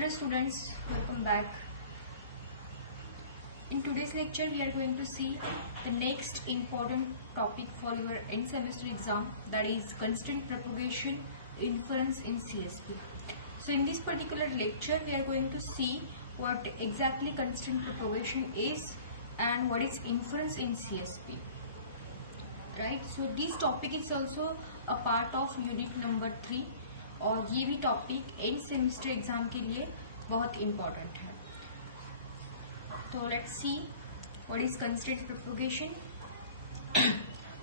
Hello students, welcome back. In today's lecture we are going to see the next important topic for your end semester exam, that is constraint propagation inference in CSP. So in this particular lecture we are going to see what exactly constraint propagation is and what is inference in CSP. Right, so this topic is also a part of unit number 3 और ये भी topic end semester exam के लिए बहुत important है. तो let's see what is constraint propagation.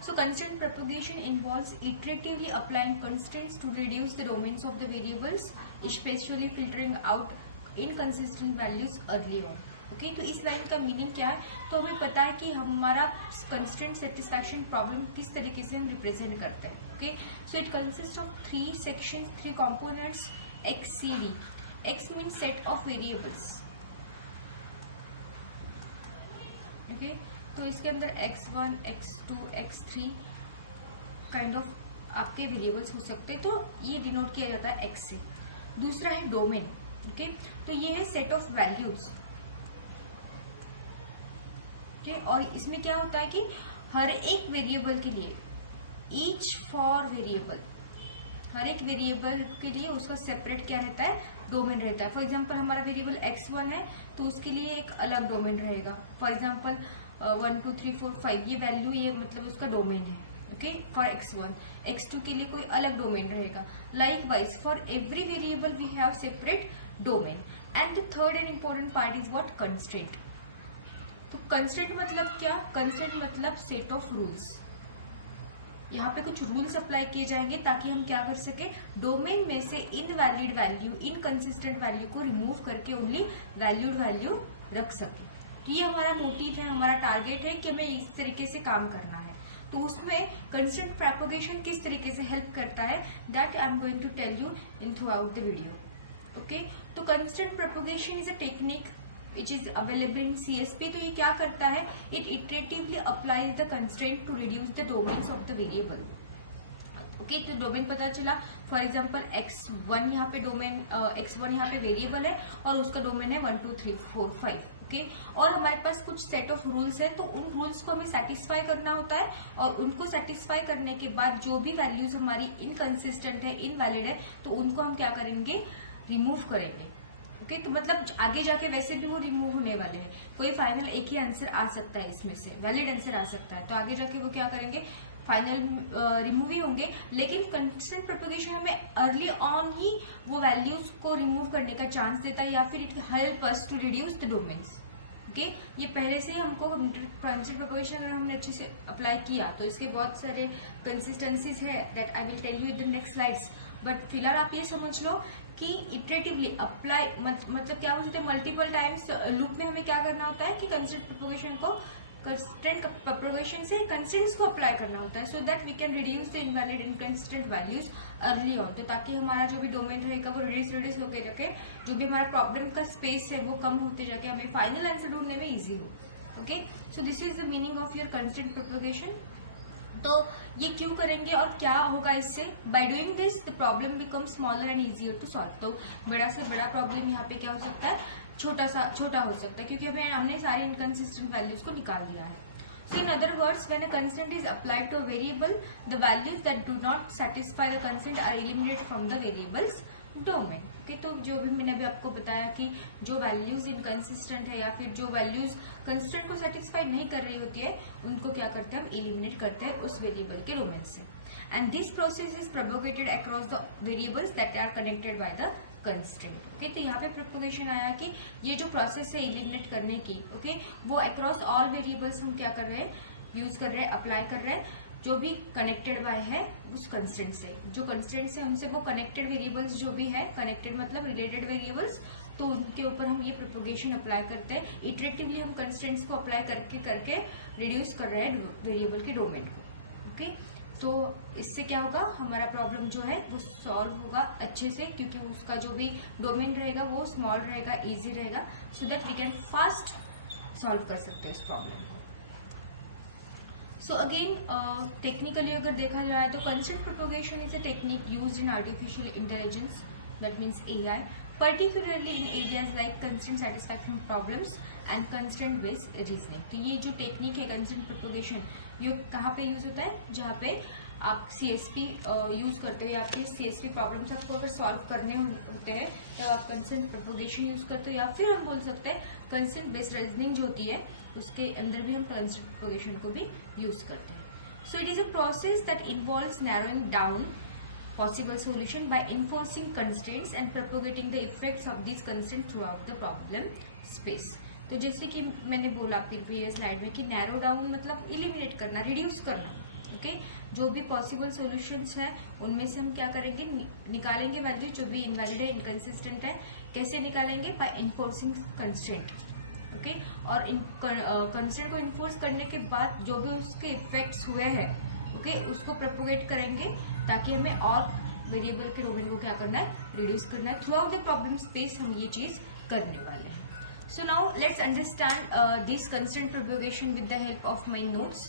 So constraint propagation involves iteratively applying constraints to reduce the domains of the variables, especially filtering out inconsistent values early on. Okay, तो इस line का meaning क्या है? तो हमें पता है कि हमारा कंस्ट्रेंट सेटिस्फैक्शन प्रॉब्लम किस तरीके से हम रिप्रेजेंट करते हैं. Okay, so it consist of 3 sections, 3 components, X C D. X means set of variables. Okay, तो इसके अंदर x1, x2, x3 kind of आपके वेरिएबल्स हो सकते हैं, तो ये डिनोट किया जाता है x से. दूसरा है डोमेन. ओके, तो ये है सेट ऑफ वैल्यूज. और इसमें क्या होता है कि हर एक वेरिएबल के लिए, ईच फॉर वेरिएबल, हर एक वेरिएबल के लिए उसका सेपरेट क्या रहता है, डोमेन रहता है. फॉर एग्जांपल हमारा वेरिएबल x1 है तो उसके लिए एक अलग डोमेन रहेगा. फॉर एग्जांपल 1 2 3 4 5 ये वैल्यू, ये मतलब उसका डोमेन है. Okay, for x1. x2 के लिए कोई अलग डोमेन रहेगा. Likewise for every variable we have separate domain. And the third and important part is what, constraint. तो कंस्ट्रेंट मतलब क्या? कंस्ट्रेंट मतलब सेट ऑफ रूल्स. यहाँ पे कुछ रूल्स अप्लाई किए जाएंगे ताकि हम क्या कर सके, डोमेन में से इनवैलिड वैल्यू, इनकंसिस्टेंट वैल्यू को रिमूव करके ओनली वैल्यूड वैल्यू रख सके. तो ये हमारा मोटिव है, हमारा टारगेट है कि हमें इस तरीके से काम करना है. तो उसमें कंस्ट्रेंट प्रोपगेशन किस तरीके से हेल्प करता है, that I am going to tell you in throughout the video. Okay, तो constraint propagation is a technique which is available in CSP. तो ये क्या करता है, it iteratively applies the constraint to reduce the domains of the variable. Okay, तो domain पता चला. For example x1 यहाँ पे डोमेन, x1 यहाँ पे वेरिएबल है और उसका डोमेन है 1 2 3 4 5. ओके, और हमारे पास कुछ सेट ऑफ रूल्स है, तो उन रूल्स को हमें सेटिस्फाई करना होता है. और उनको सेटिस्फाई करने के बाद जो भी वैल्यूज हमारी इनकंसिस्टेंट है, इनवैलिड है, तो उनको हम क्या करेंगे, रिमूव करेंगे. ओके, तो मतलब आगे जाके वैसे भी वो रिमूव होने वाले हैं. कोई फाइनल एक ही आंसर आ सकता है इसमें से, वैलिड आंसर आ सकता है, तो आगे जाके वो क्या करेंगे, फाइनल रिमूव ही होंगे. लेकिन कंस्ट्रेंट प्रोपगेशन हमें अर्ली ऑन ही वो वैल्यूज को रिमूव करने का चांस देता है, या फिर it help us to reduce the domains. Okay, ये पहले से ही हमको कंस्ट्रेंट प्रोपगेशन अगर हमने अच्छे से अप्लाई किया तो इसके बहुत सारे कंसिस्टेंसीज है, that I will tell you in the next slides. But फिलहाल आप ये समझ लो कि इटरेटिवली अप्लाई मतलब क्या बोलते हैं, मल्टीपल टाइम्स लूप में हमें क्या करना होता है कि कंस्ट्रेंट प्रोपगेशन को, कंस्ट्रेंट प्रोपगेशन से कंस्ट्रेंट्स को अप्लाई करना होता है, so that we can reduce the invalid inconsistent values early on. तो ताकि हमारा जो भी डोमेन रहेगा वो रिड्यूस होकर जाके जो भी हमारा प्रॉब्लम का स्पेस है वो कम होते जाके हमें फाइनल आंसर ढूंढने में ईजी हो. Okay, so this is the meaning of your constraint propagation. तो ये क्यों करेंगे और क्या होगा इससे? By doing this the problem become smaller and easier to solve. तो बड़ा से बड़ा प्रॉब्लम यहाँ पे क्या हो सकता है, छोटा हो सकता है, क्योंकि हमने सारे इनकंसिस्टेंट वैल्यूज को निकाल दिया है. So in other words, when a constraint is applied to a variable, the values that do not satisfy the constraint are eliminated from the variable's domain. Okay, तो जो भी मैंने अभी आपको बताया कि जो वैल्यूज इनकंसिस्टेंट है या फिर जो वैल्यूज कंस्ट्रेंट को सेटिस्फाई नहीं कर रही होती है, उनको क्या करते हैं, हम एलिमिनेट करते हैं उस वेरिएबल के डोमेन से. And this process is propagated across the variables that are connected by the constraint. Okay, तो यहाँ पे प्रोपोगेशन आया कि ये जो प्रोसेस है एलिमिनेट करने की, ओके, वो अक्रॉस ऑल वेरिएबल्स हम क्या कर रहे हैं, यूज कर रहे हैं, अप्लाई कर रहे हैं, जो भी कनेक्टेड बाय है उस कंस्ट्रेंट से. जो कंस्ट्रेंट से हमसे वो कनेक्टेड वेरिएबल्स जो भी है, कनेक्टेड मतलब रिलेटेड वेरिएबल्स, तो उनके ऊपर हम ये प्रोपोगेशन अप्लाई करते हैं. इटरेटिवली हम कंस्ट्रेंट्स को अप्लाई करके रिड्यूस कर रहे हैं वेरिएबल के डोमेन को. ओके, तो इससे क्या होगा, हमारा प्रॉब्लम जो है वो सॉल्व होगा अच्छे से, क्योंकि उसका जो भी डोमेन रहेगा वो स्मॉल रहेगा, इजी रहेगा, so that we can fast solve कर सकते हैं इस प्रॉब्लम को. सो अगेन टेक्निकली अगर देखा जाए तो constraint propagation is a technique used in artificial intelligence that means AI, particularly in areas like constraint satisfaction problems and constraint based reasoning. तो ये जो टेक्निक है constraint propagation, ये कहाँ पे यूज होता है? जहाँ पे आप CSP यूज करते हो या आपके CSP प्रॉब्लम्स आपको अगर सॉल्व करने होते हैं तो आप कंस्ट्रेंट प्रोपोगेशन यूज करते हो, या फिर हम बोल सकते हैं कंस्ट्रेंट बेस्ड रीजनिंग जो होती है उसके अंदर भी हम कंस्ट्रेंट प्रोपोगेशन को भी यूज करते हैं. So it is a process that involves narrowing down possible solution by enforcing constraints and propagating the effects of these constraints throughout the problem space. तो जैसे कि मैंने बोला प्रीवियस स्लाइड में कि नैरो डाउन मतलब इलिमिनेट करना, रिड्यूस करना. ओके, जो भी पॉसिबल सॉल्यूशंस है उनमें से हम क्या करेंगे, निकालेंगे वैल्यू जो भी इनवैलिड है, इनकंसिस्टेंट है. कैसे निकालेंगे? By enforcing constraint. ओके, और कंस्ट्रेंट को इन्फोर्स करने के बाद जो भी उसके इफेक्ट्स हुए हैं उसको प्रोपोगेट करेंगे ताकि हमें और वेरिएबल के डोमेन को क्या करना है, रिड्यूस करना है. Through out the problem space हम ये चीज करने वाले हैं. So now let's understand this constraint propagation with the help of my notes.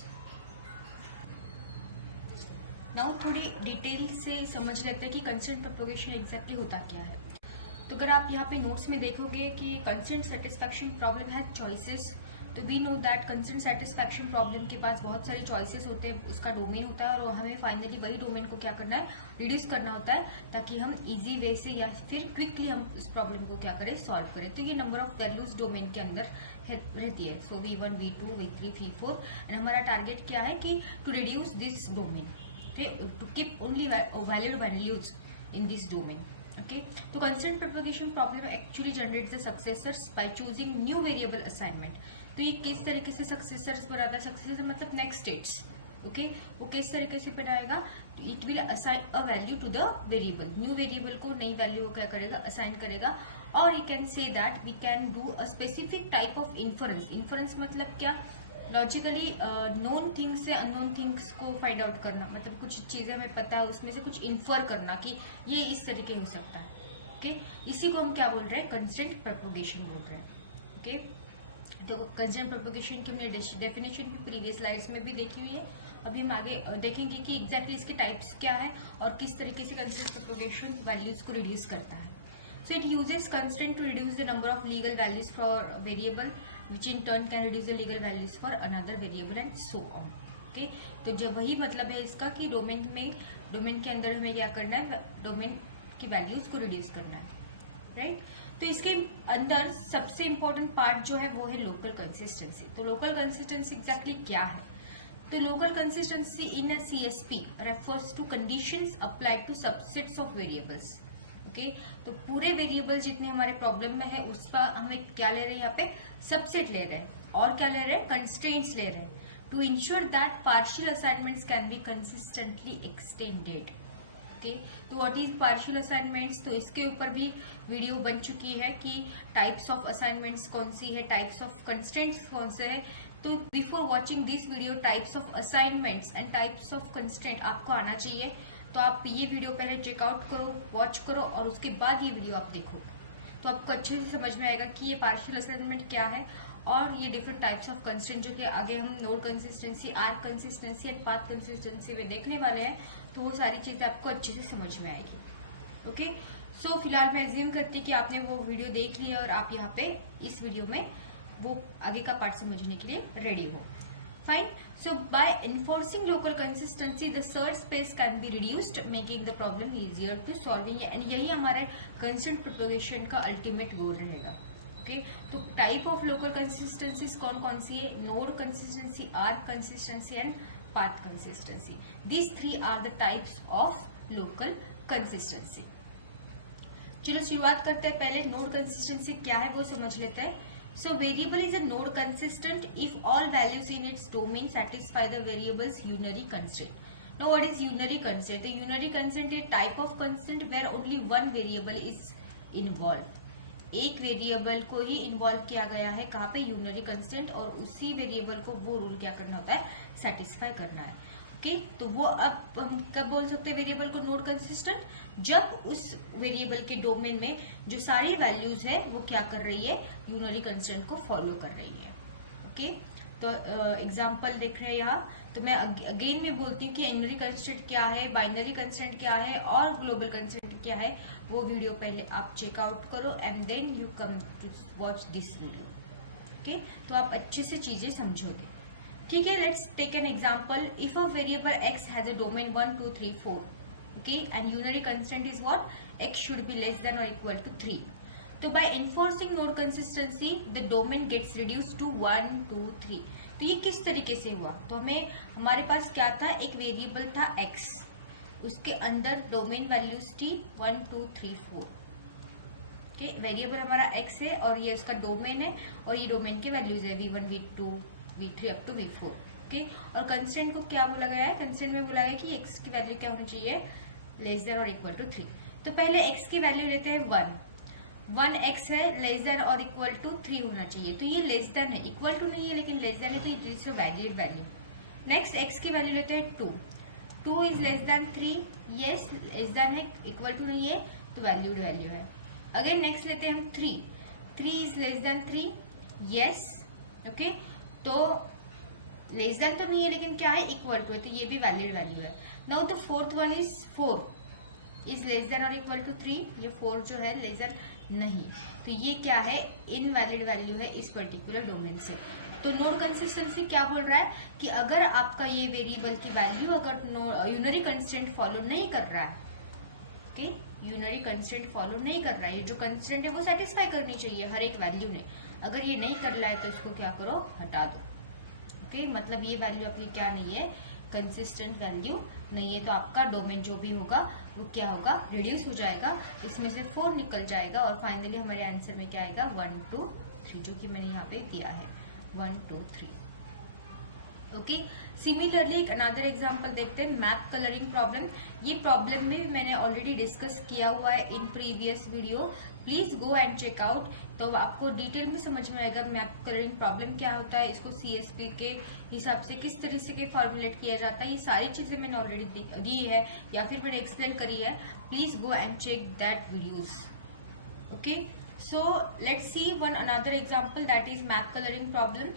Now थोड़ी डिटेल से समझ लेते हैं कि कंस्ट्रेंट प्रोपोगेशन एग्जैक्टली होता क्या है. तो अगर आप यहाँ पे नोट्स में देखोगे कि constraint satisfaction problem has choices, तो we know that constraint satisfaction problem के पास बहुत सारे चॉइसेस होते हैं, उसका डोमेन होता है और हमें फाइनली वही डोमेन को क्या करना है, रिड्यूस करना होता है ताकि हम इजी वे से या फिर क्विकली हम इस प्रॉब्लम को क्या करें, सॉल्व करें. तो ये नंबर ऑफ वैल्यूज डोमेन के अंदर रहती है. सो V1, V2, V3, V4 and हमारा टारगेट क्या है कि to reduce this domain, to keep only valid values in this domain. Okay, तो constraint propagation problem actually generates the successors by choosing new variable assignment. तो ये किस तरीके से successors बनाता है? successor मतलब next states. ओके, वो किस तरीके से बनाएगा? It will assign a value to the variable. New variable को नई वैल्यू को क्या करेगा, असाइन करेगा. और you can say that we can do a specific type of inference. Inference मतलब क्या? लॉजिकली नोन थिंग्स से अननोन थिंग्स को फाइंड आउट करना, मतलब कुछ चीजें हमें पता है उसमें से कुछ इन्फर करना कि ये इस तरीके हो सकता है. ओके, इसी को हम क्या बोल रहे हैं, कंस्ट्रेंट प्रोपोगेशन बोल रहे हैं. ओके, तो कंस्ट्रेंट प्रोपोगेशन की हमने डेफिनेशन भी प्रीवियस स्लाइड्स में भी देखी हुई है. अभी हम आगे देखेंगे कि एग्जैक्टली इसके टाइप्स क्या है और किस तरीके से कंस्ट्रेंट प्रोपोगेशन वैल्यूज को रिड्यूस करता है. So it uses constraint to reduce the number of legal values for a variable, which in turn can reduce the legal values for another variable and so on. Okay, तो जब वही मतलब है इसका कि डोमेन के अंदर हमें क्या करना है, डोमेन की वैल्यूज को रिड्यूस करना है. राइट, तो इसके अंदर सबसे इम्पोर्टेंट पार्ट जो है वो है लोकल कंसिस्टेंसी. तो लोकल कंसिस्टेंसी एग्जैक्टली क्या है? तो local consistency in a CSP refers to conditions applied to subsets of variables. Okay, तो पूरे वेरिएबल जितने हमारे प्रॉब्लम में है उसका हमें क्या ले रहे हैं, यहाँ पे सबसेट ले रहे हैं. और क्या ले रहे हैं, कंस्ट्रेंट्स ले रहे हैं. To ensure that partial assignments can be consistently extended. Okay, तो व्हाट इज पार्शियल असाइनमेंट्स? तो इसके ऊपर भी वीडियो बन चुकी है कि टाइप्स ऑफ असाइनमेंट्स कौन सी है, टाइप्स ऑफ कंस्ट्रेंट्स कौन से है. तो before watching this video types of assignments and types of constraint आपको आना चाहिए. तो आप ये वीडियो पहले चेकआउट करो, वॉच करो और उसके बाद ये वीडियो आप देखो तो आपको अच्छे से समझ में आएगा कि ये पार्शियल असाइनमेंट क्या है और ये डिफरेंट टाइप्स ऑफ कंस्ट्रेंट जो कि आगे हम node consistency, arc consistency and path consistency में देखने वाले हैं. तो वो सारी चीजें आपको अच्छे से समझ में आएगी. ओके, सो फिलहाल मैं एज्यूम करती कि आपने वो वीडियो देख लिया और आप यहाँ पे इस वीडियो में वो आगे का पार्ट समझने के लिए रेडी हो. Fine. So by enforcing local consistency, the search space can be reduced, making the problem easier to solving. And यही हमारे constraint propagation का ultimate goal रहेगा. Okay. तो type of local consistencies कौन कौन सी है? Node consistency, arc consistency and path consistency. These three are the types of local consistency. चलो शुरुआत करते हैं. पहले node consistency क्या है वो समझ लेते हैं. So variable is a node consistent if all values in its domain satisfy the variable's unary constraint. Now what is unary constraint? The unary constraint is a type of constraint where only one variable is involved. एक variable को ही involve किया गया है कहाँ पे, unary constant, और उसी variable को वो रूल क्या करना होता है, सेटिस्फाई करना है. ओके, तो वो अब हम कब बोल सकते हैं वेरिएबल को नोड कंसिस्टेंट? जब उस वेरिएबल के डोमेन में जो सारी वैल्यूज है वो क्या कर रही है, यूनरी कंस्टेंट को फॉलो कर रही है. ओके, तो एग्जांपल देख रहे हैं यहाँ. तो मैं अगेन में बोलती हूँ कि यूनरी कंस्टेंट क्या है, बाइनरी कंस्टेंट क्या है और ग्लोबल कंस्टेंट क्या है. वो वीडियो पहले आप चेकआउट करो and then you come to watch this video. Okay, तो आप अच्छे से चीजें समझोगे। ठीक है, let's take an example. If a variable x has a domain 1 2 3 4, okay, and unary constant is what, x should be less than और equal to 3। तो by enforcing node consistency the domain gets reduced to 1 2 3। तो ये किस तरीके से हुआ? तो हमारे पास क्या था, एक वेरिएबल था x, उसके अंदर डोमेन वैल्यूज थी 1 2 3 4। ओके, वेरिएबल हमारा x है और ये उसका डोमेन है और ये डोमेन के वैल्यूज है v1 v2 v3 up to v4। Okay, और कंस्टेंट को क्या बोला गया है? कंस्टेंट में बोला गया कि x की वैल्यू क्या होनी चाहिए, लेस देन और इक्वल टू 3। तो पहले x की वैल्यू लेते हैं 1 x है, लेस देन और इक्वल टू 3 होना चाहिए। तो ये लेस देन है, इक्वल टू नहीं है लेकिन लेस देन है, तो it is a valid value. Next x की वैल्यू लेते हैं 2 is less then 3, yes less than है, इक्वल टू नहीं है तो वैल्यूड वैल्यू है। अगेन नेक्स्ट लेते हैं हम 3 is less then 3, yes, okay, तो लेस देन तो नहीं है लेकिन क्या है, इक्वल टू है, तो ये भी वैलिड वैल्यू है। Now the fourth one is 4 is less than और इक्वल टू 3, ये 4 जो है लेस देन नहीं, तो ये क्या है, इनवैलिड वैल्यू है इस पर्टिकुलर डोमेन से। तो नोड कंसिस्टेंसी क्या बोल रहा है कि अगर आपका ये वेरिएबल की वैल्यू अगर यूनरी कंस्टेंट फॉलो नहीं कर रहा है, ओके, यूनरी कंस्टेंट फॉलो नहीं कर रहा है, ये जो कंस्टेंट है वो सेटिस्फाई करनी चाहिए हर एक वैल्यू ने, अगर ये नहीं कर रहा है तो इसको क्या करो, हटा दो। ओके, मतलब ये वैल्यू आपकी क्या नहीं है, कंसिस्टेंट वैल्यू नहीं है, तो आपका डोमेन जो भी होगा वो क्या होगा, रिड्यूस हो जाएगा, इसमें से 4 निकल जाएगा और फाइनली हमारे आंसर में क्या आएगा, 1 2 3, जो कि मैंने यहाँ पे दिया है 1 2 3। ओके, सिमिलरली एक अनदर एग्जांपल देखते हैं, मैप कलरिंग प्रॉब्लम। ये प्रॉब्लम में मैंने ऑलरेडी डिस्कस किया हुआ है in previous video, please go and check out, तो आपको डिटेल में समझ में आएगा मैप कलरिंग प्रॉब्लम क्या होता है, इसको CSP के हिसाब से किस तरह से फॉर्मुलेट किया जाता है, ये सारी चीजें मैंने ऑलरेडी दी है या फिर मैंने एक्सप्लेन करी है। Please go and check that videos. Okay, so let's see one another example, that is map colouring problem.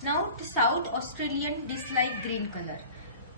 Now the South Australian dislike green color.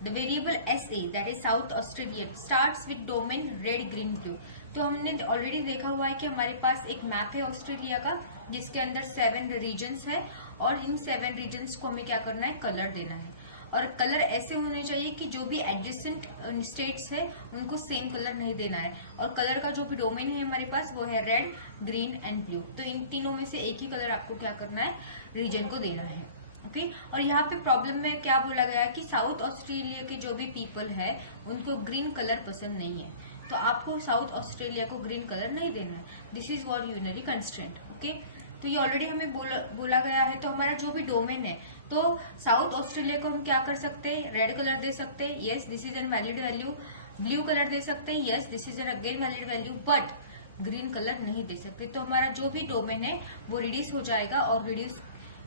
The variable SA, that is South Australian, starts with domain red green blue. तो हमने already देखा हुआ है कि हमारे पास एक map है Australia का जिसके अंदर 7 रीजन्स है और इन 7 रीजन्स को हमें क्या करना है, कलर देना है, और कलर ऐसे होने चाहिए कि जो भी एडजेसेंट स्टेट्स है उनको सेम कलर नहीं देना है, और कलर का जो भी डोमेन है हमारे पास वो है रेड ग्रीन एंड ब्लू, तो इन तीनों में से एक ही कलर आपको क्या करना है, रीजन को देना है। ओके, और यहाँ पे प्रॉब्लम में क्या बोला गया है कि साउथ ऑस्ट्रेलिया के जो भी पीपल है उनको ग्रीन कलर पसंद नहीं है, तो आपको साउथ ऑस्ट्रेलिया को ग्रीन कलर नहीं देना है, this is what unary constraint. Okay, तो ये ऑलरेडी हमें बोला गया है, तो हमारा जो भी डोमेन है, तो साउथ ऑस्ट्रेलिया को हम क्या कर सकते हैं, रेड कलर दे सकते हैं, yes this is an valid value, blue colour दे सकते हैं, yes this is an again valid value, but green colour नहीं दे सकते, तो हमारा जो भी डोमेन है वो रिड्यूस हो जाएगा, और रिड्यूस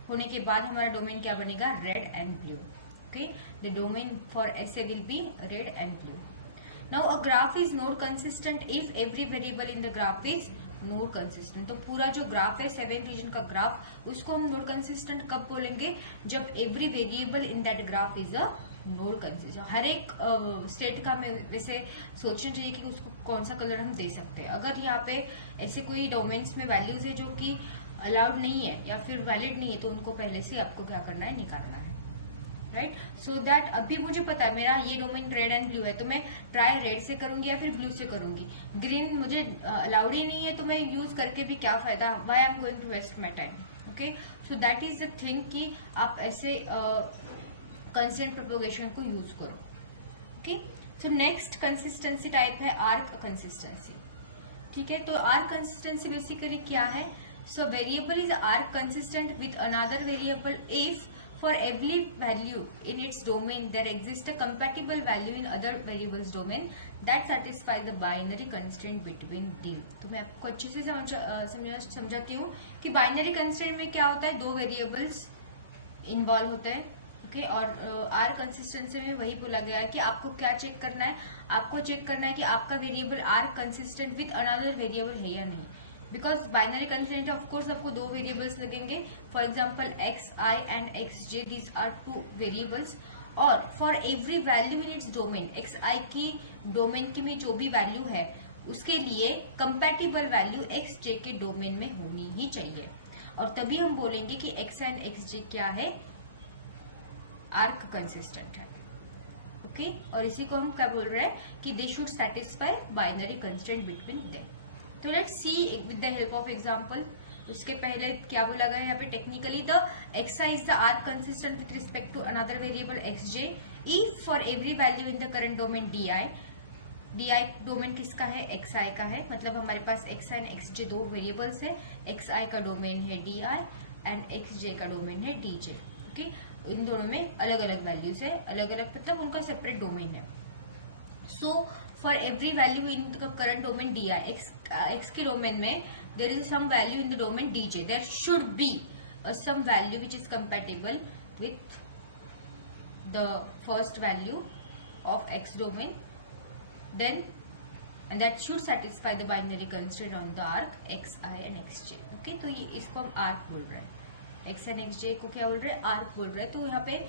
होने के बाद हमारा डोमेन क्या बनेगा, red and blue. Okay, the domain for SA will be red and blue. Now a graph is node consistent if every variable in the graph is node consistent. तो पूरा जो ग्राफ है 7 रीजन का graph, उसको हम node consistent कब बोलेंगे, जब every variable in that graph is a node consistent. हर एक स्टेट का हमें वैसे सोचना चाहिए कि उसको कौन सा कलर हम दे सकते हैं। अगर यहाँ पे ऐसे कोई डोमेन्स में वैल्यूज है जो कि अलाउड नहीं है या फिर वैलिड नहीं है, तो उनको पहले से आपको क्या करना है, निकालना है, राइट, सो दैट अभी मुझे पता है मेरा ये डोमेन रेड एंड ब्लू है, तो मैं ट्राई रेड से करूंगी या फिर ब्लू से करूंगी, ग्रीन मुझे अलाउड ही नहीं है, तो मैं यूज करके भी क्या फायदा, why I am going to waste my time. Okay, so that is the thing कि आप ऐसे कंस्टेंट प्रोपोगेशन को यूज करो। Okay, so next consistency type है आर्क कंसिस्टेंसी। ठीक है, तो आर्क कंसिस्टेंसी बेसिकली क्या है, so variable is arc consistent with another variable if for every value in its domain there exists a compatible value in other variables domain that satisfy the binary constraint between them। तो मैं आपको अच्छे से समझाती हूँ कि binary constraint में क्या होता है, 2 वेरिएबल्स इन्वॉल्व होते हैं। ओके, और आर कंसिस्टेंसी में वही बोला गया है कि आपको क्या चेक करना है, आपको चेक करना है कि आपका variable are consistent with another variable है या नहीं, because binary constraint of course आपको 2 वेरिएबल्स लगेंगे, for example xi and xj, these are 2 variables, और for every value in its domain, xi की डोमेन की में जो भी वैल्यू है उसके लिए कंपैटिबल वैल्यू एक्स जे के डोमेन में होनी ही चाहिए, और तभी हम बोलेंगे कि एक्स एंड एक्स जे क्या है, आर्क कंसिस्टेंट है। ओके, और इसी को हम क्या बोल रहे हैं कि they should satisfy binary constraint between them. तो let's see with the help of example. उसके पहले क्या बोला गया है यहाँ पे, technically the xi is the arc consistent with respect to another variable xj if for every value in the current domain di domain किसका है, xi का है, मतलब हमारे पास xi एंड xj दो वेरिएबल्स है, xi का डोमेन है di एंड xj का डोमेन है dj। ओके, इन दोनों में अलग अलग वैल्यूज है, अलग अलग मतलब उनका सेपरेट डोमेन है। So for every value in the current domain di, x के डोमेन में there is some value in the domain dj, there should be some value which is compatible with the first value of x domain, then and that should satisfy the binary constraint on the arc xi and xj। okay, तो ये इसको हम arc बोल रहे हैं, x and xj को क्या बोल रहे हैं, arc बोल रहे हैं। तो यहाँ पे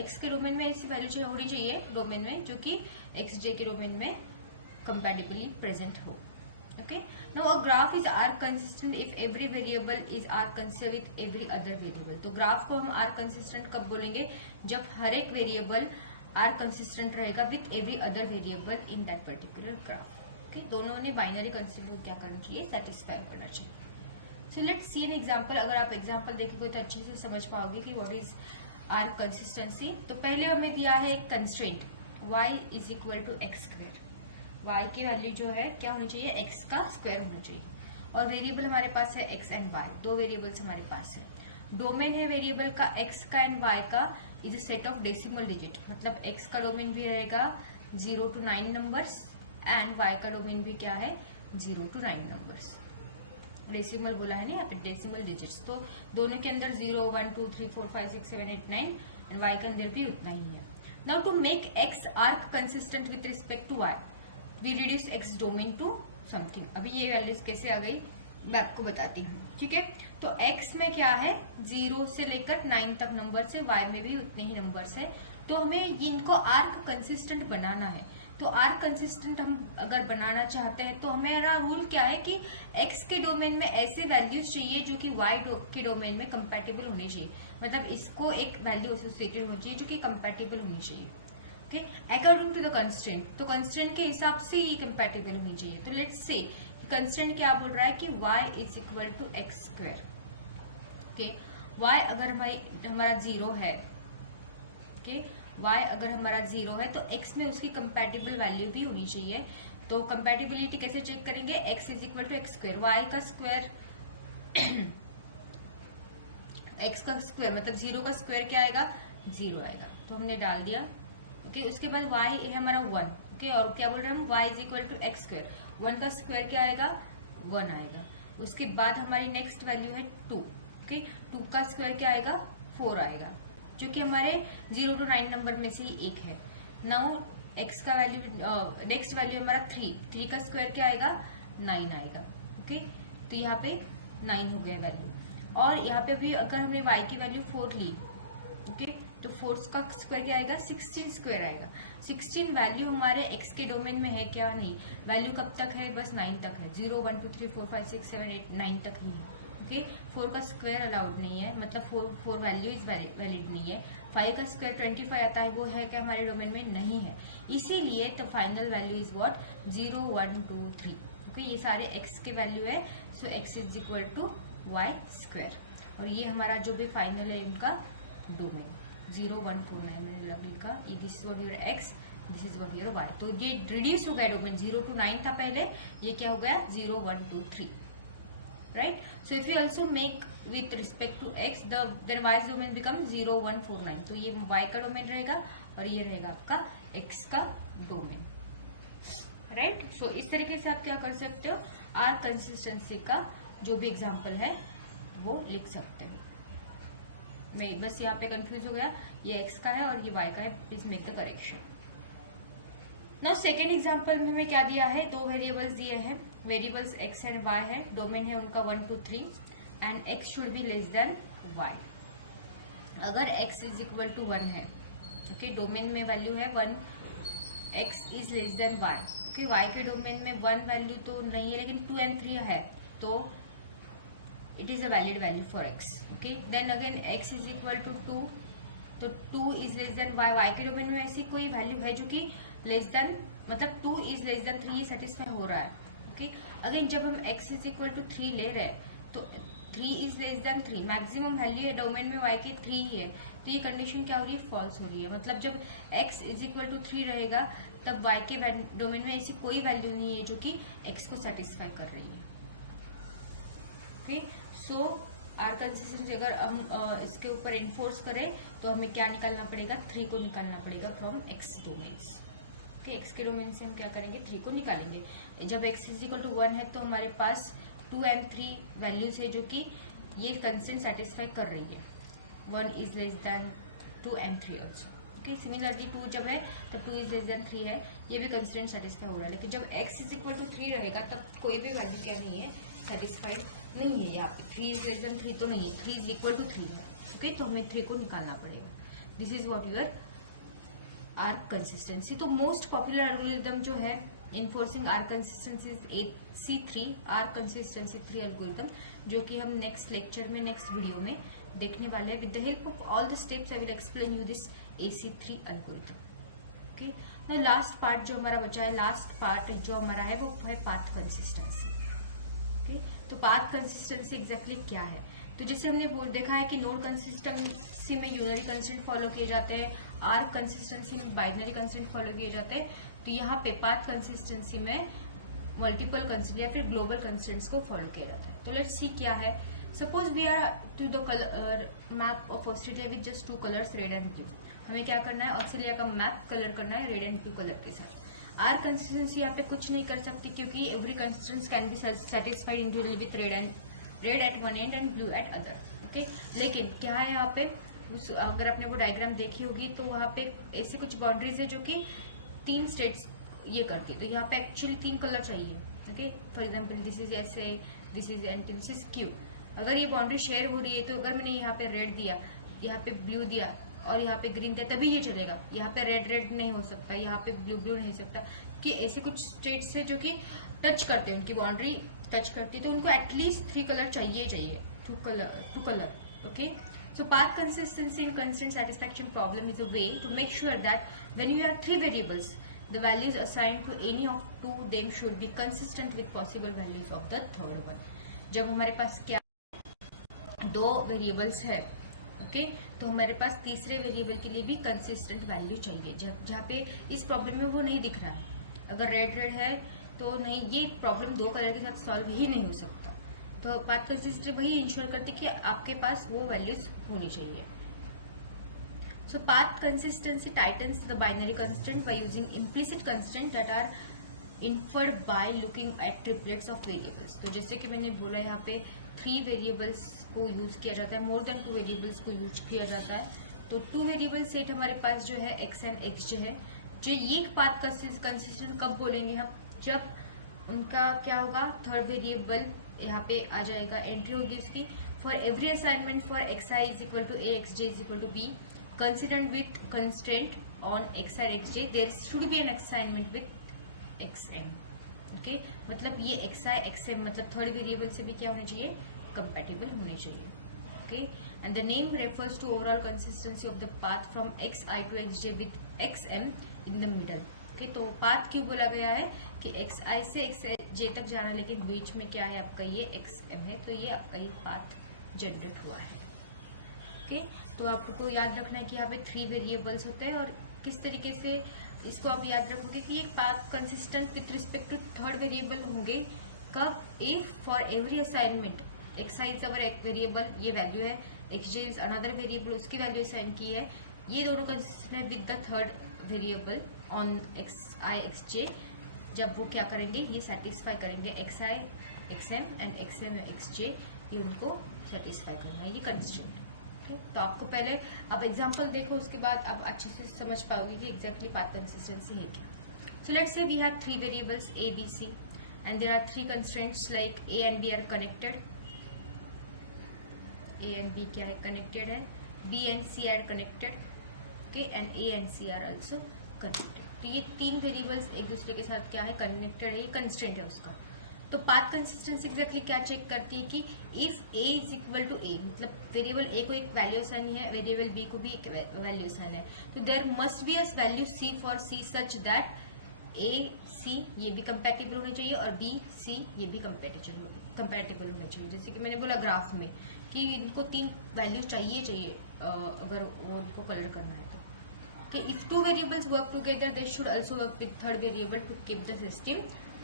x के डोमेन में ऐसी वैल्यू होनी चाहिए डोमेन में जो कि xj के डोमेन में compatibly present हो। Okay, now a graph is arc consistent if every variable is arc consistent with every other variable। तो ग्राफ को हम arc consistent कब बोलेंगे, जब हर एक वेरिएबल arc consistent रहेगा with every other variable in that particular graph। okay, दोनों ने बाइनरी कंस्ट्रेंट को क्या करना चाहिए, सेटिस्फाई करना चाहिए। So let's see an example. अगर आप एग्जांपल देखोगे तो अच्छे से समझ पाओगे कि व्हाट इज आर्क कंसिस्टेंसी। तो पहले हमें दिया है एक constraint y is equal to x square, y की वैल्यू जो है क्या होनी चाहिए, x का स्क्वायर होना चाहिए, और वेरिएबल हमारे पास है x एंड y, दो वेरिएबल्स हमारे पास है। डोमेन है वेरिएबल का x का एंड y का is a set of decimal digit, मतलब x का डोमेन भी रहेगा 0 to 9 नंबर्स एंड y का डोमेन भी क्या है 0 to 9 नंबर्स। डेसिमल बोला है ना यहाँ पे, डेसिमल डिजिट्स, तो दोनों के अंदर 0 1 2 3 4 5 6 7 8 9 एंड y के अंदर भी उतना ही है। Now to make x arc consistent with respect to y we reduce x domain to something. अभी ये वैल्यूज कैसे आ गई मैं आपको बताती हूँ, ठीक है। तो x में क्या है 0 से लेकर 9 तक नंबर्स है, y में भी उतने ही नंबर्स है। तो हमें इनको आर्क कंसिस्टेंट बनाना है। तो आर्क कंसिस्टेंट हम अगर बनाना चाहते हैं तो हमारा रूल क्या है कि x के डोमेन में ऐसे वैल्यूज चाहिए जो कि y के डोमेन में कंपैटिबल होनी चाहिए, मतलब इसको एक वैल्यू एसोसिएटेड होनी चाहिए जो कि कंपैटिबल होनी चाहिए। अकॉर्डिंग टू द कंस्ट्रेंट, तो कंस्ट्रेंट के हिसाब से ये कंपैटिबल होनी चाहिए। तो लेट्स से कंस्ट्रेंट क्या बोल रहा है कि y is equal to x square. Okay, y अगर हमारा 0 है, ओके, y अगर हमारा 0 है तो x में उसकी कंपैटिबल वैल्यू भी होनी चाहिए। तो कंपैटिबिलिटी कैसे चेक करेंगे, x is equal to x square, y का स्क्वायर x का स्क्वायर मतलब 0 का स्क्वायर क्या आएगा 0 आएगा, तो हमने डाल दिया। ओके, उसके बाद y है हमारा 1, ओके, और क्या बोल रहे हैं हम y is equal to x square, 1 का स्क्वायर क्या आएगा 1 आएगा। उसके बाद हमारी नेक्स्ट वैल्यू है 2, ओके, 2 का स्क्वायर क्या आएगा 4 आएगा, जो कि हमारे 0 to 9 नंबर में से ही एक है। नाउ x का वैल्यू, नेक्स्ट वैल्यू हमारा 3 का स्क्वायर क्या आएगा 9 आएगा। ओके, तो यहाँ पे 9 हो गया वैल्यू, और यहाँ पे भी अगर हमने y की वैल्यू 4 ली, ओके, तो 4 का स्क्वायर क्या आएगा 16 स्क्वायर आएगा। 16 वैल्यू हमारे x के डोमेन में है क्या, नहीं, वैल्यू कब तक है बस 9 तक है, 0 1 2 3 4 5 6 7 8 9 तक ही है। ओके, 4 का स्क्वायर अलाउड नहीं है, मतलब 4 वैल्यू इज वैलिड नहीं है। 5 का स्क्वायर 25 आता है, वो है क्या हमारे डोमेन में नहीं है, इसीलिए the final value is what 0 1 2 3। Okay, ये सारे x के वैल्यू है, so x is equal to y square, और ये हमारा जो भी फाइनल है उनका डोमेन 0 1 4 9 मैंने लिखा, ये this is what your x, this is what your y। तो ये रिड्यूस हो गया डोमेन, 0 to 9 था पहले, ये क्या हो गया 0 1 2 3, right. So if you also make with respect to x then y domain become 0 1 4 9, तो ये y का डोमेन रहेगा और ये रहेगा आपका x का डोमेन, राइट। सो इस तरीके से आप क्या कर सकते हो, आर्क कंसिस्टेंसी का जो भी एग्जाम्पल है वो लिख सकते हो। मैं बस यहाँ पे कंफ्यूज हो गया, ये x का है और ये y का है, please make the correction. Now second example में हमें क्या दिया है, दो वेरिएबल्स दिए हैं, वेरिएबल्स x एंड y है, डोमेन है उनका 1 2 3 and x should be less than y। अगर x इज इक्वल टू 1 है, ओके, डोमेन में वैल्यू है 1, x is less than y, okay, y के डोमेन में 1 वैल्यू तो नहीं है लेकिन 2 and 3 है, तो it is a valid value for x. Okay, then again x is equal to 2, तो 2 इज लेस देन y के डोमेन में ऐसी कोई वैल्यू है जो कि लेस देन, मतलब 2 इज लेस देन 3 सेटिस्फाई हो रहा है. ओके, अगेन जब हम x इज इक्वल टू 3 ले रहे हैं तो 3 is less then 3, maximum value है डोमेन में y की 3 ही है, तो ये कंडीशन क्या हो रही है, फॉल्स हो रही है. मतलब जब x इज इक्वल टू 3 रहेगा तब y के डोमेन में ऐसी कोई वैल्यू नहीं है जो कि x को सेटिस्फाई कर रही है. ओके, सो आर कंसिस्टेंसी अगर हम इसके ऊपर इन्फोर्स करें तो हमें क्या निकालना पड़ेगा, 3 को निकालना पड़ेगा from x domains. Okay, x के डोमेन से हम क्या करेंगे, 3 को निकालेंगे. जब x इज इक्वल टू 1 है तो हमारे पास 2 and 3 वैल्यूज है जो कि ये कंस्ट्रेंट सेटिस्फाई कर रही है. 1 is less then 2 and 3 also. Okay, similarly 2 जब है तो 2 इज लेस देन 3 है, ये भी कंस्ट्रेंट सेटिस्फाई हो रहा है. लेकिन जब x इज इक्वल टू 3 रहेगा तब कोई भी वैल्यू क्या नहीं है, सेटिस्फाइड नहीं है. यहाँ पे 3 इज लेस देन 3 तो नहीं है, 3 इज इक्वल टू 3 है. ओके, तो हमें 3 को निकालना पड़ेगा. This is what your arc consistency. तो मोस्ट पॉपुलर एल्गोरिथम जो है enforcing arc consistency AC3 arc consistency 3 algorithm, जो कि हम नेक्स्ट लेक्चर में, नेक्स्ट वीडियो में देखने वाले हैं. With the help of all the steps I will explain you this AC3 algorithm. Okay, now last part जो हमारा बचा है, लास्ट पार्ट जो हमारा है वो है पाथ कंसिस्टेंसी. ओके, तो पाथ कंसिस्टेंसी एग्जैक्टली क्या है, तो जैसे हमने देखा है कि नोड कंसिस्टेंसी में यूनरी कंस्ट्रेंट फॉलो किए जाते हैं, आर कंसिस्टेंसी में बाइनरी कंस्ट्रेंट फॉलो किए जाते हैं. तो यहाँ पे पाथ कंसिस्टेंसी में मल्टीपल कंस्ट्रेंट या फिर ग्लोबल कंस्ट्रेंट्स को फॉलो किया जाता है. तो लेट्स सी क्या है. Suppose we are to the colour map of Australia with just 2 colours red and blue. हमें क्या करना है, ऑस्ट्रेलिया का मैप कलर करना है रेड एंड ब्लू कलर के साथ. आर कंसिस्टेंसी यहाँ पे कुछ नहीं कर सकती क्योंकि every constraint can be satisfied individually with red at one and and blue at other. Okay, लेकिन क्या है यहाँ पे, अगर आपने वो डायग्राम देखी होगी तो वहाँ पे ऐसे कुछ बाउंड्रीज है जो कि 3 स्टेट्स ये करती है. तो यहाँ पे एक्चुअली 3 कलर चाहिए. Okay, for example this is SA, this is NT, this is Q. अगर ये बाउंड्री शेयर हो रही है तो अगर मैंने यहाँ पे रेड दिया, यहाँ पे ब्लू दिया और यहाँ पे ग्रीन दिया तभी ये चलेगा. यहाँ पे रेड नहीं हो सकता, यहाँ पे ब्लू नहीं हो सकता, कि ऐसे कुछ स्टेट्स है जो कि टच करते हैं, उनकी बाउंड्री टच करती है, तो उनको एटलीस्ट 3 कलर चाहिए, 2 colour. Okay, so path consistency in constraint satisfaction problem is a way to make sure that when you have 3 variables, the values assigned to any of 2 them should be consistent with possible values of the third one. जब हमारे पास क्या 2 variables है, okay, तो हमारे पास तीसरे variable के लिए भी कंसिस्टेंट वैल्यू चाहिए. जहाँ पे इस प्रॉब्लम में वो नहीं दिख रहा है, अगर रेड है तो नहीं, ये प्रॉब्लम 2 कलर के साथ सॉल्व ही नहीं हो सकता. तो पाथ कंसिस्टेंसी वही इंश्योर करती कि आपके पास वो वैल्यूज होनी चाहिए. So path consistency tightens the binary constraint by using implicit constraint that are inferred by looking at triplets of variables. तो जैसे कि मैंने बोला, यहाँ पे 3 वेरिएबल्स को यूज किया जाता है, मोर देन 2 वेरिएबल्स को यूज किया जाता है. तो 2 वेरिएबल सेट हमारे पास जो है x एंड xj है. जो ये पाथ कंसिस्टेंट कब बोलेंगे हम, जब उनका क्या होगा, थर्ड वेरिएबल यहाँ पे आ जाएगा, एंट्री होगी उसकी. For every assignment for xi is equal to a, xj is equal to b, considered with constraint on xi and xj, there should be an assignment with xm. Okay, मतलब ये xi xm मतलब third variable से भी क्या होने चाहिए, compatible होने चाहिए. Okay, and the name refers to overall consistency of the path from xi to xj with xm in the middle. Okay, तो पाथ क्यों बोला गया है कि xi से xj तक जाना, लेकिन बीच में क्या है आपका ये xm है, तो ये आपका ये पाथ जनरेट हुआ है. ओके, तो आपको याद रखना है कि यहाँ पे 3 वेरिएबल्स होते हैं और किस तरीके से इसको आप याद रखोगे कि ये path consistent with respect to third variable होंगे कब, if for every assignment xi is our एक वेरिएबल, ये वैल्यू है, xj इज अनदर वेरिएबल, उसकी वैल्यू असाइन की है, ये दोनों कंसिस्टेंट है with the third variable on xi xj. जब वो क्या करेंगे, ये सेटिस्फाई करेंगे xi xm and xm xj, ये उनको सेटिस्फाई करना है, ये कंस्ट्रेंट. तो आपको पहले आप एग्जांपल देखो, उसके बाद आप अच्छे से समझ पाओगे कि एग्जैक्टली पाथ कंसिस्टेंसी है क्या. So let's say we have 3 variables a b c and there are 3 constraints like a and b are connected. a and b क्या है, कनेक्टेड है. b and c are connected. Okay, and a and c are also connected. तो ये तीन variables एक दूसरे के साथ क्या है, कनेक्टेड है, ये कंस्ट्रेंट है उसका। तो पाथ कंसिस्टेंसी एग्जैक्टली क्या चेक करती है कि if A is equal to A, मतलब वेरिएबल ए को एक वैल्यू असाइन है, वेरिएबल बी को भी एक वैल्यू असाइन है, तो there must be a value C for C such that A C ये भी कंपैटिबल होने चाहिए और बी सी ये भी कंपैटिबल होने चाहिए। जैसे कि मैंने बोला ग्राफ में कि इनको तीन वैल्यू चाहिए अगर वो उनको कलर करना है तो if two variables work together they should also work with third variable to keep the system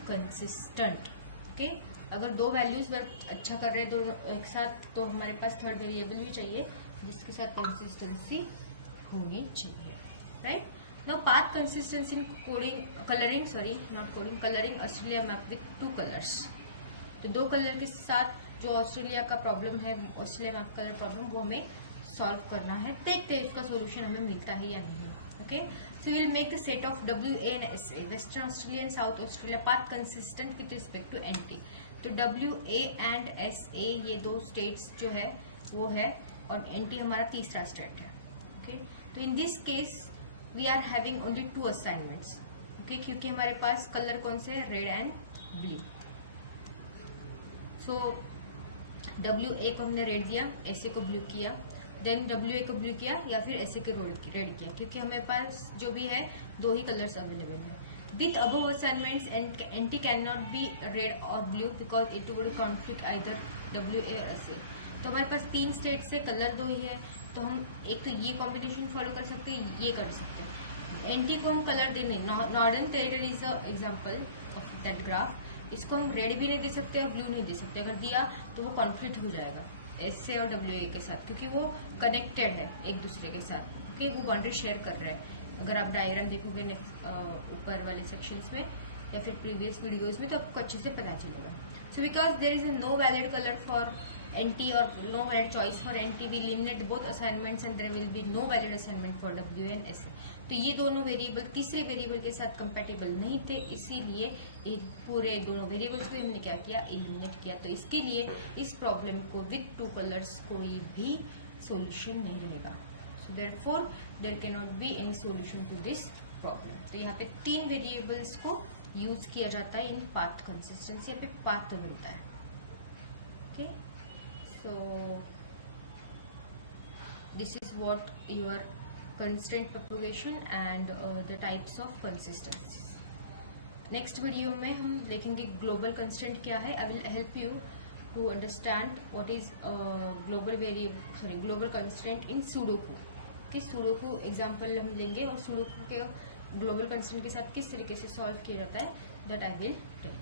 consistent. Okay, अगर दो वैल्यूज वर्क अच्छा कर रहे हैं दोनों एक साथ, तो हमारे पास थर्ड वेरिएबल भी चाहिए जिसके साथ कंसिस्टेंसी होनी चाहिए, right. Now path consistency in colouring Australia map with two colours. तो दो कलर के साथ जो ऑस्ट्रेलिया का प्रॉब्लम है, ऑस्ट्रेलिया मैप कलर प्रॉब्लम, वो हमें सॉल्व करना है। देखते हैं इसका सोल्यूशन हमें मिलता है या नहीं। Okay, so we'll make the set of WA and SA, Western Australia and South Australia, path consistent with respect to NT। तो WA and SA ये दो states जो है वो है, और NT हमारा तीसरा स्टेट है। ओके, तो in this case we are having only two assignments। Okay, क्योंकि हमारे पास कलर कौन से है, red and blue. So WA को हमने रेड दिया, SA को ब्लू किया, देन WA को ब्लू किया या फिर SA के रेड किया, क्योंकि हमें पास जो भी है दो ही कलर्स अवेलेबल है। With above assignments NT can not be red or blue because it would conflict either WA or SA। तो हमारे पास तीन स्टेट से कलर दो ही है, तो हम एक तो ये कॉम्बिनेशन फॉलो कर सकते हैं, ये कर सकते हैं। NT को हम कलर देने, northern territory is a example of that graph. इसको हम रेड भी नहीं दे सकते और ब्लू नहीं दे सकते, अगर दिया तो वो कॉन्फ्लिक्ट हो जाएगा SA और WA के साथ, क्योंकि वो कनेक्टेड है एक दूसरे के साथ। ओके, वो बाउंड्री शेयर कर रहे हैं। अगर आप डायग्राम देखोगे ऊपर वाले सेक्शंस में या फिर प्रीवियस वीडियोस में, तो आपको अच्छे से पता चलेगा। So because there is no valid colour for NT और no valid choice for NT, we eliminate both assignments and there will be no valid assignment for WA and SA। तो ये दोनों वेरिएबल तीसरे वेरिएबल के साथ compatible नहीं थे, इसीलिए पूरे दोनों वेरिएबल्स को हमने क्या किया, एलिमिनेट किया। तो इसके लिए इस प्रॉब्लम को विथ टू कलर्स कोई भी सॉल्यूशन नहीं रहेगा। So therefore there can not be any solution to this problem. तो यहाँ पे तीन वेरिएबल्स को यूज किया जाता है इन पाथ कंसिस्टेंसी, यहाँ पे पाथ तो मिलता है। Okay, so this is what your constraint propagation and the types of consistencies। Next video में हम देखेंगे ग्लोबल कंस्टेंट क्या है। I will help you to understand what is global constant in sudoku. कि सुडोकू एग्जांपल हम लेंगे और sudoku के ग्लोबल कंस्टेंट के साथ किस तरीके से सॉल्व किया जाता है, दैट आई विल टेल।